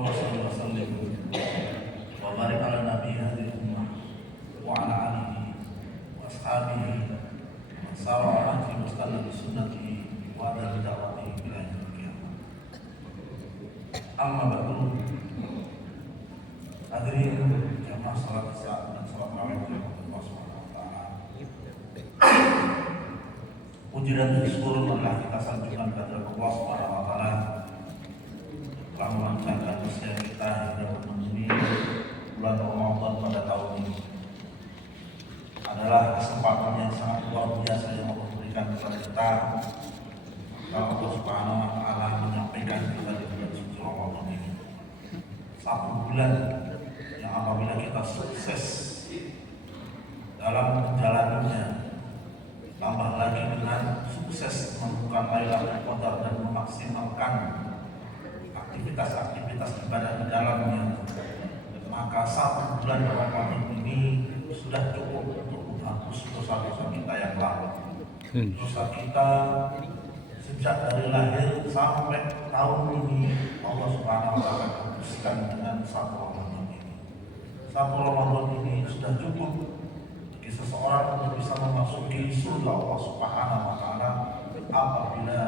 Allahumma shalli wa sallim wa barik ala nabi hadhihi ummah wa ala alihi wa ashabihi wa sara ala nahji mustaqim bi sunnatihi wa ala da'watihi ila yaumil qiyamah. Amma ba'du. Hadirin jamaah salat isya dan salat tarawih Allah Subhanahu wa taala. Puji dan syukur telah kita sanjungkan kepada Allah Subhanahu wa taala telah melancarkan usia kita hingga memenuhi bulan Ramadan pada tahun ini. Adalah kesempatan yang sangat luar biasa yang Allah berikan kepada kita. Allah Subhanahu wa taala menyampaikan kita di bulan suci Ramadan ini. Satu bulan yang apabila kita sukses dalam menjalaninya, tambah lagi dengan sukses menemukan Lailatul Qadar dan memaksimalkan aktivitas-aktivitas ibadah di dalamnya, maka satu bulan Ramadan ini sudah cukup untuk menghapus dosa-dosa kita yang lalu. Dosa kita sejak dari lahir sampai tahun ini Allah Subhanahu wa taala hapuskan dengan satu Ramadan ini. Satu Ramadan ini sudah cukup bagi seseorang untuk bisa memasuki surga Allah Subhanahu wa taala apabila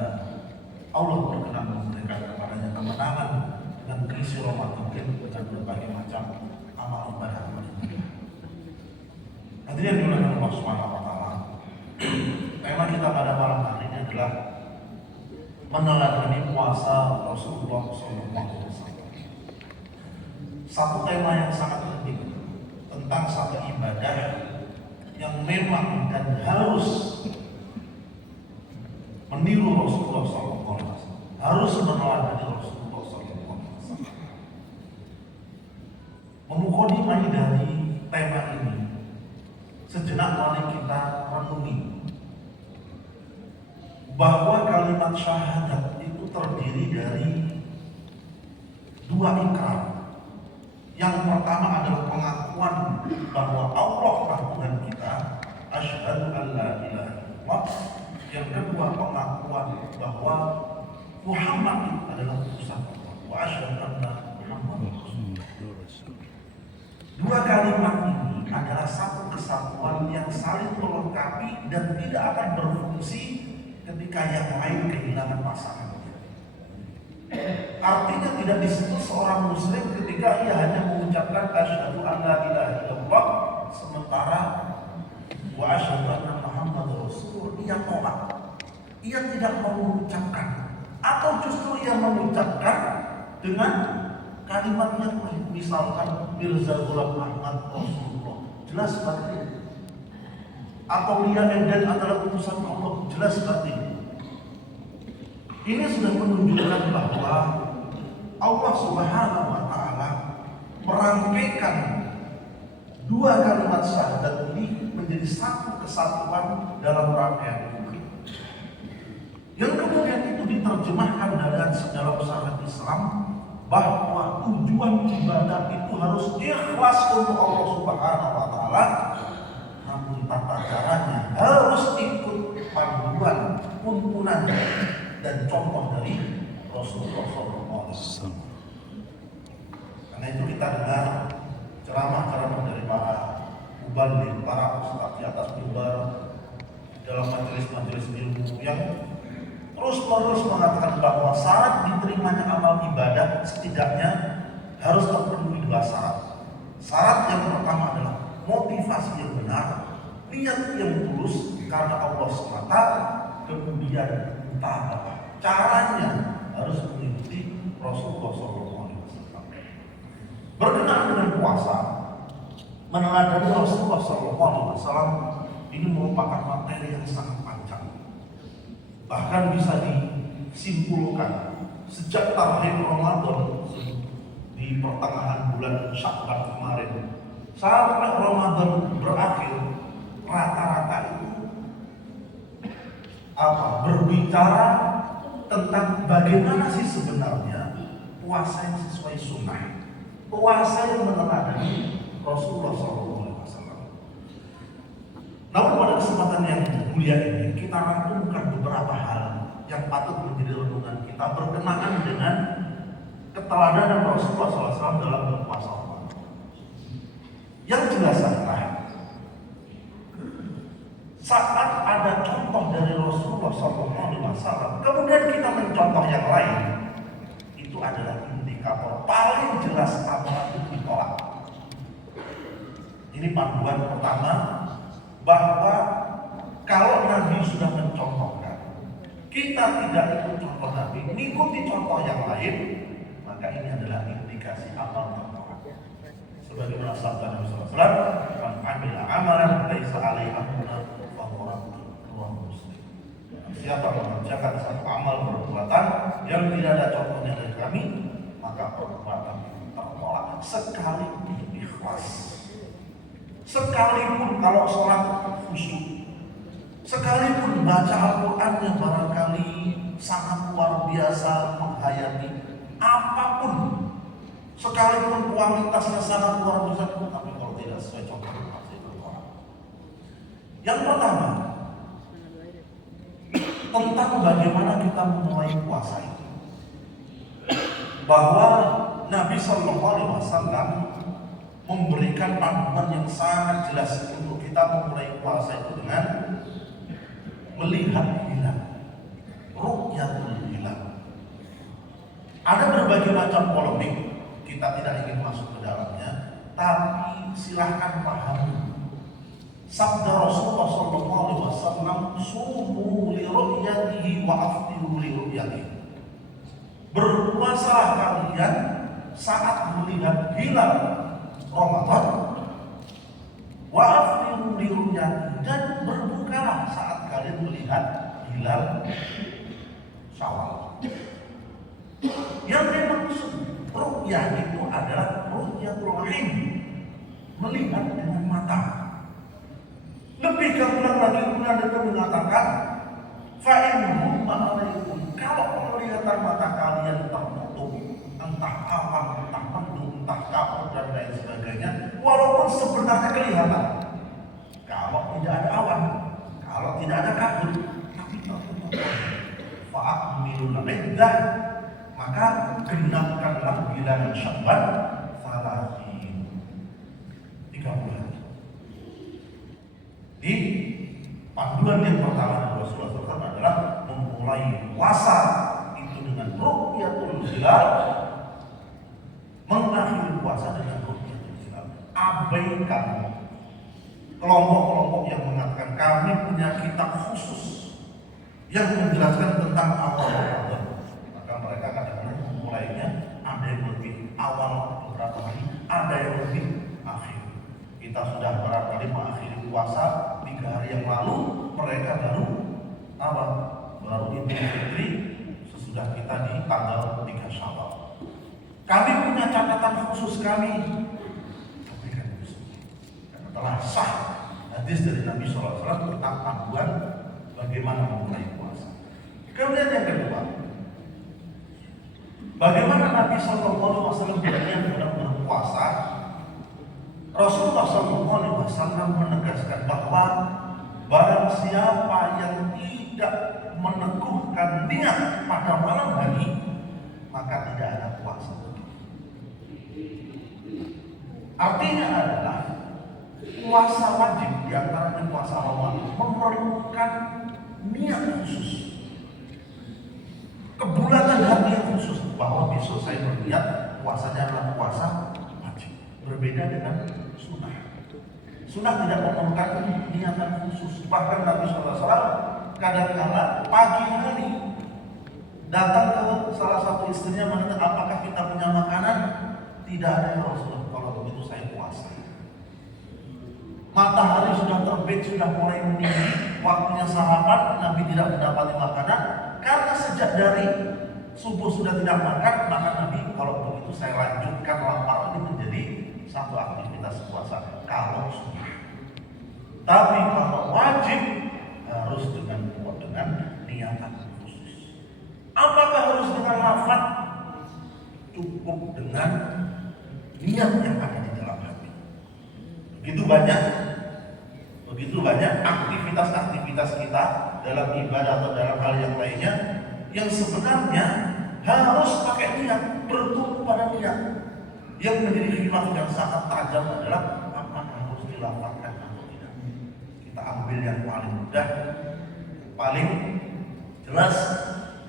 Allah berkenan memberikan kepadanya kemenangan dengan berisi Ramadan dengan berbagai macam amal ibadah. Hadirin dimuliakan Allah Subhanahu wa taala. Tema kita pada malam hari ini adalah meneladani puasa Rasulullah SAW. Satu tema yang sangat penting tentang satu ibadah yang memang dan harus meniru Rasulullah SAW, harus meneladani Rasulullah SAW. Memukadimah dari tema ini, sejenak mari kita renungi bahwa kalimat syahadat itu terdiri dari dua ikrar. Yang pertama adalah pengakuan bahwa Allah Tuhan kita, asyhadu an la ilaha illallah. Yang kedua pengakuan bahwa Muhammad adalah utusan Allah. Wa asyhadu anna Muhammadar Rasulullah. Dua kalimat ini adalah satu kesatuan yang saling melengkapi dan tidak akan berfungsi ketika yang lain kehilangan pasangan. Artinya tidak disebut seorang muslim ketika ia hanya mengucapkan asyhadu an la ilaha illallah sementara wa asyhadu anna Muhammadar Rasulullah ia tolak. Ia tidak mau mengucapkan atau justru ia mengucapkan dengan kalimat yang lain, misalkan Mirza Ghulam Ahmad Rasulullah, jelas seperti itu. Atau Lia Eden adalah utusan Allah, jelas seperti itu. Ini sudah menunjukkan bahwa Allah Subhanahu wa taala merangkaikan dua kalimat syahadat ini menjadi satu kesatuan dalam rangkaian iman. Yang kemudian itu diterjemahkan dalam dalam syariat Islam bahwa tujuan ibadah itu harus ikhlas untuk Allah Subhanahu wa taala. Namun tata caranya harus ikut panduan, tuntunan dan contoh dari Rasulullah SAW. Karena itu kita dengar ceramah-ceramah dari para muballigh, para ustaz di atas mimbar dalam majelis-majelis ilmu yang terus-menerus mengatakan bahwa syarat diterimanya amal ibadah setidaknya harus terpenuhi dua syarat. Syarat yang pertama adalah motivasi yang benar, niat yang tulus karena Allah semata, kemudian entah caranya harus mengikuti Rasulullah SAW. Berkenaan dengan puasa, meneladani Rasulullah SAW ini merupakan materi yang sangat panjang. Bahkan bisa disimpulkan sejak tarawih Ramadan di pertengahan bulan Sya'ban kemarin sampai Ramadan berakhir, rata-rata itu berbicara tentang bagaimana sih sebenarnya puasa yang sesuai sunnah, puasa yang meneladani Rasulullah SAW. Namun pada kesempatan yang mulia ini kita rangkumkan beberapa hal yang patut menjadi renungan kita berkenaan dengan keteladanan Rasulullah SAW dalam berpuasa Ramadan. Yang jelas adalah saat ada contoh dari Rasulullah SAW, kemudian kita mencontoh yang lain, itu adalah indikator paling jelas amalan itu ditolak. Ini panduan pertama, bahwa kalau Nabi sudah mencontohkan, kita tidak ikut contoh Nabi, mengikuti contoh yang lain, maka ini adalah indikasi amal tertolak. Sebagaimana sabda Nabi SAW, "Man amila amalan laisa alaihi amruna fahuwa radd." Muslim. Siapa mengerjakan satu amal perbuatan yang tidak ada contohnya dari kami, maka perbuatan tertolak, sekalipun ikhlas, sekalipun kalau sholat khusyuk, sekalipun baca Al-Qurannya barangkali sangat luar biasa menghayati, apapun, sekalipun kualitasnya sangat luar biasa, tapi kalau tidak sesuai contoh pasti tertolak. Yang pertama, tentang bagaimana kita memulai puasa itu, bahwa Nabi SAW memberikan panduan yang sangat jelas untuk kita memulai puasa itu dengan melihat hilal, ru'yatul hilal. Ada berbagai macam polemik, kita tidak ingin masuk ke dalamnya, tapi silahkan pahami sabda Rasulullah SAW, "Sumu li ru'yatihi wa aftiru li ru'yatihi." Berpuasalah kalian saat melihat hilal Ramadan, wa aftiru li ru'yatihi, dan berbukalah saat kalian melihat hilal Syawal. Yang dimaksud ru'yah itu adalah ru'yatul ain, melihat dengan mata. Lebih gamblang lagi Quran itu mengatakan, "Fa'inhum ma'alaikum." Kalau penglihatan mata kalian tertutup, entah awan, entah mendung, entah kabut dan lain sebagainya, walaupun sebenarnya kelihatan, kalau tidak ada awan, kalau tidak ada kabut, tapi tertutup, fa'akmilul iddah, maka genapkanlah bilangan Syawal salatin, 30 hari. Di panduan yang pertama dari Rasulullah SAW adalah memulai puasa itu dengan ru'yatul hilal, mengakhiri puasa dengan ru'yatul hilal. Abaikan kelompok-kelompok yang mengatakan kami punya kitab khusus yang menjelaskan tentang awal Ramadan, maka mereka kadang-kadang memulainya ada yang lebih awal beberapa hari, ada yang lebih akhir. Kita sudah barangkali mengakhiri puasa 3 hari yang lalu, mereka baru apa? Baru Idul Fitri sesudah kita di tanggal 3 Syawal. Kami punya catatan khusus kami. Karena telah sah hadis dari Nabi SAW tentang panduan bagaimana memulai puasa. Kemudian yang kedua, bagaimana Nabi SAW berniat dalam berpuasa. Rasulullah SAW menegaskan bahwa barang siapa yang tidak meneguhkan niat pada malam hari, maka tidak ada puasa. Artinya adalah puasa wajib, di antaranya puasa Ramadan, memerlukan niat khusus, kebulatan hati yang khusus, bahwa besok saya berniat puasanya adalah puasa wajib. Berbeda dengan sunnah. Sunnah tidak memerlukan niatan khusus. Bahkan Nabi SAW kadang-kala pagi hari datang ke salah satu istrinya mengatakan, "Apakah kita punya makanan?" "Tidak ada ya Rasulullah." "Kalau begitu saya puasa." Matahari sudah terbit, sudah mulai meninggi, waktunya sarapan, Nabi tidak mendapati makanan karena sejak dari subuh sudah tidak makan, maka Nabi, "Kalau begitu saya lanjutkan lapar ini menjadi satu aktivitas puasa." Kalau sunnah. Tapi kalau wajib harus dengan niatan khusus. Apakah harus dengan lafaz? Cukup dengan niat yang ada di dalam hati. Begitu banyak aktivitas-aktivitas kita dalam ibadah atau dalam hal yang lainnya yang sebenarnya harus pakai niat, bertumpu Yang menjadi khilaf yang sangat tajam adalah apa harus dilafalkan atau tidak. Kita ambil yang paling mudah, paling jelas,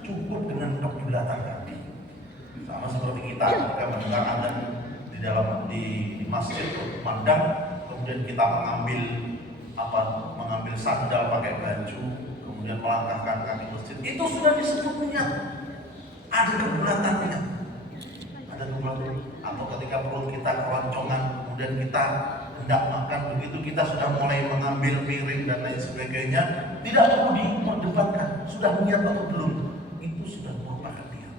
cukup dengan kebulatan kaki. Sama seperti kita ketika mendengar adzan di masjid memandang, kemudian kita mengambil sandal pakai baju, kemudian melangkahkan kaki masjid, itu sudah disebut niat. Ada kebulatan niat. Ada kebulatan. Atau ketika perut kita keroncongan, kemudian kita hendak makan, begitu kita sudah mulai mengambil piring dan lain sebagainya, tidak perlu diperdebatkan sudah niat atau belum. Itu sudah merupakan niat.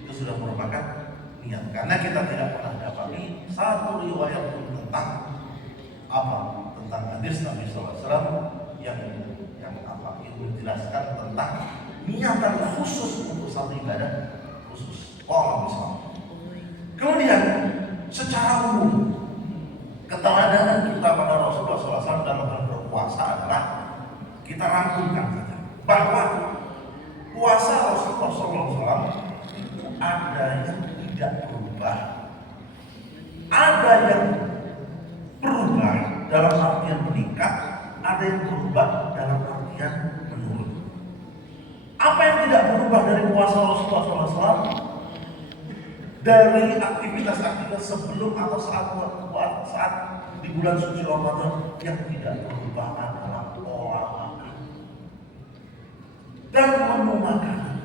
Itu sudah merupakan niat. Karena kita tidak pernah dapati satu riwayat pun tentang tentang hadis Nabi SAW yang menjelaskan tentang niatan khusus untuk satu ibadah khusus. Misalnya. Kemudian secara umum keteladanan kita pada Rasulullah SAW dalam hal berpuasa adalah kita rangkumkan saja bahwa puasa Rasulullah SAW itu ada yang tidak berubah, ada yang berubah dalam artian meningkat, ada yang berubah dalam artian menurun. Apa yang tidak berubah dari puasa Rasulullah SAW? Dari aktivitas-aktivitas sebelum atau saat di bulan suci Ramadan, yang tidak berubah adalah pola makan dan menu makanan.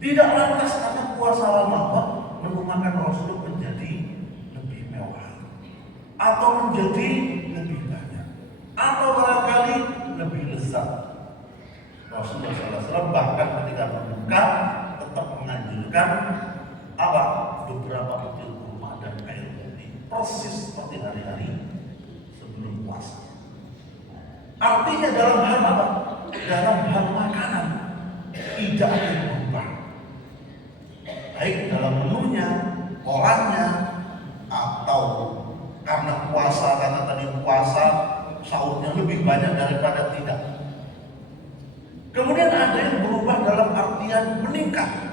Tidak lantas karena puasa Ramadan menu makan Rasulullah menjadi lebih mewah atau menjadi lebih banyak atau barangkali lebih lezat. Rasulullah SAW bahkan ketika berbuka tetap menganjurkan beberapa butir kurma dan air putih, persis seperti hari-hari sebelum puasa. Artinya dalam hal apa? Dalam hal makanan tidak ada yang berubah, baik dalam menunya, polanya, atau karena tadi puasa sahurnya lebih banyak daripada tidak. Kemudian ada yang berubah dalam artian meningkat.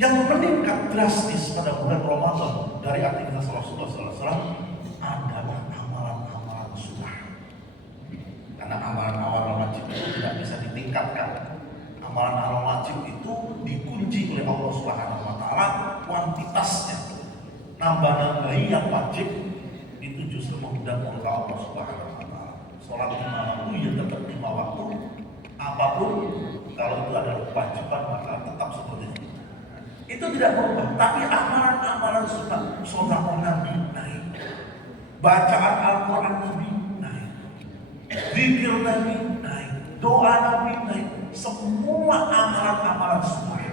Yang meningkat drastis pada bulan Ramadan dari aktivitas Rasulullah SAW adalah amalan-amalan sunnah. Karena amalan-amalan wajib itu tidak bisa ditingkatkan. Amalan-amalan wajib itu dikunci oleh Allah Subhanahu wa Ta'ala kuantitasnya. Nambah-nambahi yang wajib itu justru mengundang oleh Allah Subhanahu wa Ta'ala. Sholat 5 waktu ya tetap 5 waktu. Apapun kalau itu adalah kewajiban maka tetap seperti itu. Itu tidak berubah, tapi amalan-amalan sunnah, sedekah Nabi naik, bacaan Al-Quran Nabi naik, zikir Nabi naik, doa Nabi naik, semua amalan-amalan sunnah.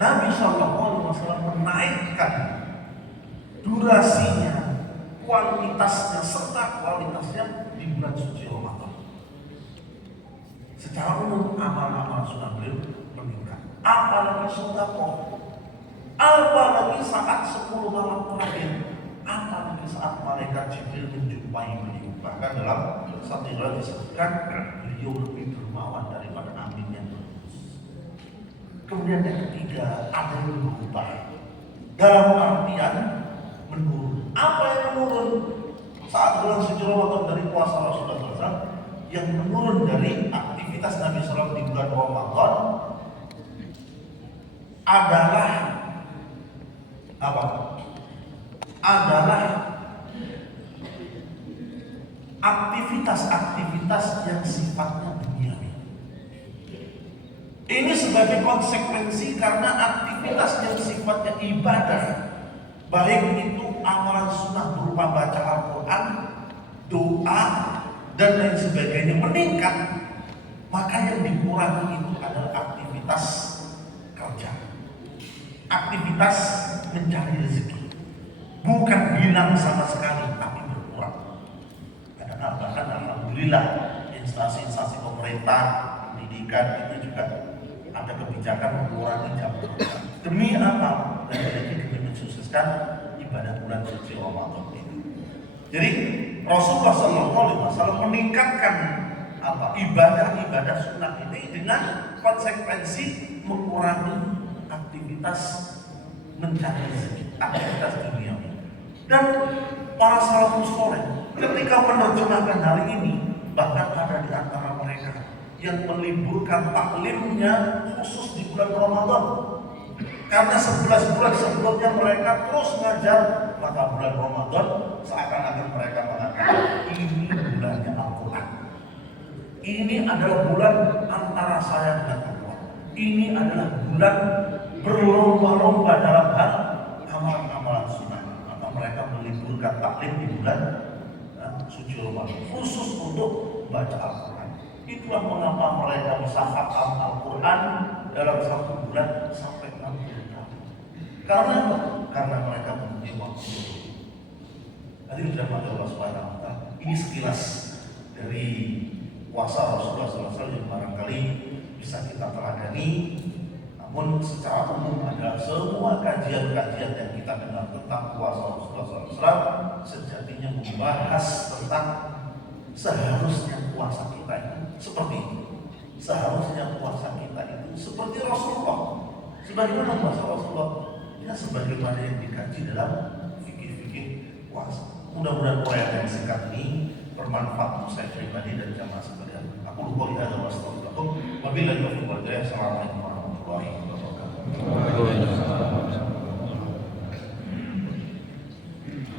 Nabi SAW menaikkan durasinya, kuantitasnya serta kualitasnya di bulan suci Ramadan. Secara umum amalan-amalan sunnah beliau meningkat. Apalagi sedekah, apalagi saat 10 malam terakhir, apalagi saat malaikat Jibril menjumpai beliau. Bahkan dalam satu riwayat disebutkan beliau lebih dermawan daripada angin yang berhembus. Kemudian yang ketiga, ada yang berubah dalam artian menurun. Apa yang menurun saat bulan suci Ramadan dari puasa Rasulullah SAW? Yang menurun dari aktivitas Nabi SAW di bulan Ramadan adalah aktivitas-aktivitas yang sifatnya duniawi. Ini sebagai konsekuensi karena aktivitas yang sifatnya ibadah, baik itu amalan sunnah berupa baca Al-Quran, doa, dan lain sebagainya meningkat, maka yang dikurangi itu adalah aktivitas kerja, aktivitas mencari rezeki, bukan hilang sama sekali, tapi berkurang. Karena bahkan alhamdulillah instansi-instansi pemerintah, pendidikan itu juga ada kebijakan mengurangi jam kerja. Demi apa? Demi mensukseskan ibadah bulan suci Ramadan ini. Jadi Rasulullah SAW meningkatkan ibadah-ibadah sunnah ini dengan konsekuensi mengurangi aktivitas mencari rezeki, aktivitas dunia. Dan para salafus saleh ketika menerjemahkan hari ini, bahkan ada di antara mereka yang meliburkan taklimnya khusus di bulan Ramadan. Karena 11 bulan sebelumnya mereka terus ngajar, maka bulan Ramadan seakan-akan mereka mengatakan ini bulannya Al-Quran. Ini adalah bulan antara saya dengan Allah. Ini adalah bulan berlomba-lomba dalam hal amalan-amalan sunnah. Maka mereka meliburkan taklim di bulan suci Ramadan khusus untuk baca Al-Quran. Itulah mengapa mereka bisa hafal Al-Quran dalam satu bulan sampai 60 tahun. Karena apa? Karena mereka mempunyai waktu. Tadi sudah Allah Subhanahu wa Ta'ala. Ini sekilas dari kuasa Rasulullah SAW yang barangkali bisa kita teladani. Namun secara umum adalah semua kajian-kajian yang kita dengar tentang kuasa Rasulullah SAW sejatinya membahas tentang seharusnya puasa kita itu seperti itu. Seharusnya puasa kita itu seperti Rasulullah. Sebagaimana puasa Rasulullah? Ya sebagaimana yang dikaji dalam fikih-fikih puasa. Mudah-mudahan poin yang singkat ini bermanfaat untuk saya pribadi dan jamaah sekalian. Aku lupa lihat ada wassalamualaikum wabillahi taufiq wal hidayah. Assalamualaikum.